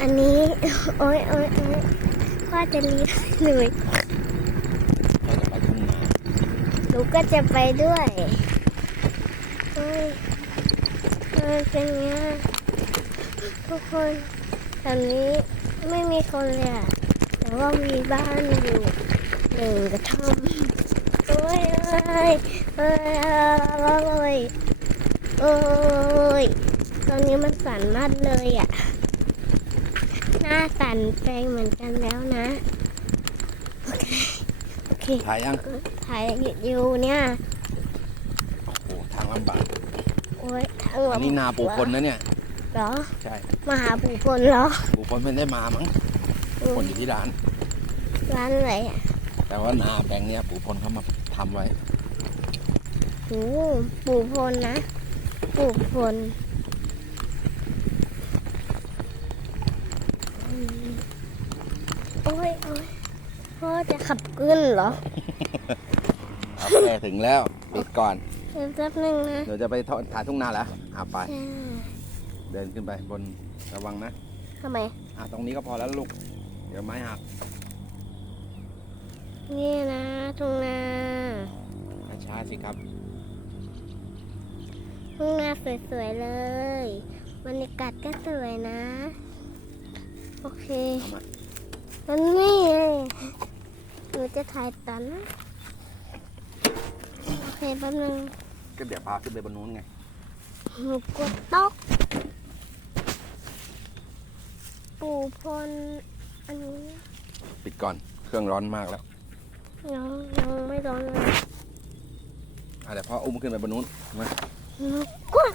อันนี้ โอ๊ยโอ๊ยโอ๊ยพ่อจะรีบหนูเราจะไปทุ่งนาหนูก็จะไปด้วยเฮ้ยเออเป็นไงทุกคนแถวนี้ไม่มีคนเลยอะแต่ว่ามีบ้านอยู่หนึ่งกระท่อมโอ้ยโอ้ยโอ้ยโอ้ยโอ้ยตอนนี้มันสั่นมากเลยอะ หน้าสั่นแปลงเหมือนกันแล้วนะ โอเค โอเค ถ่ายยัง ถ่ายอยู่เนี่ย โอ้โห ทางลำบาก โอ้ยทางอันนี้นาปู่พลนะเนี่ย เหรอ ใช่ มาหาปู่พลเหรอ ปู่พลไม่ได้มามั้งอืมคนอยู่ที่ร้าน ร้านไหนอะ แต่ว่านาแปลงเนี้ยปู่พลเขามาทำไว้โอ้ปู่พลนะ ปู่พลอืมโอ้ ยโอ้ยพ่อจะขับขึ้นเหรอเอาแค่ถึงแล้วปิดก่อน เดี๋ยวแป๊บนึงนะเดี๋ยวจะไปทอดถ่ายทุ่งนาแล้วอะไป จ้าเดินขึ้นไปบนระวังนะทำไม อะตรงนี้ก็พอแล้วลูก เดี๋ยวไม้หักนี่นะทุ่งนาช้าๆสิครับ ทุ่งนาสวยๆเลยบรรยากาศก็สวยนะ โอเค เอามา อันนี้ไงหนูจะถ่ายตันนะโอเคแป๊บนึงก็เดี๋ยวพาขึ้นไปบนนู้นไงหนูกดต๊อกปู่พลอันนี้ปิดก่อนเครื่องร้อนมากแล้วยังยังไม่ร้อนเลยอะเดี๋ยวพ่ออุ้มขึ้นไปบนนู้นมาหนูกด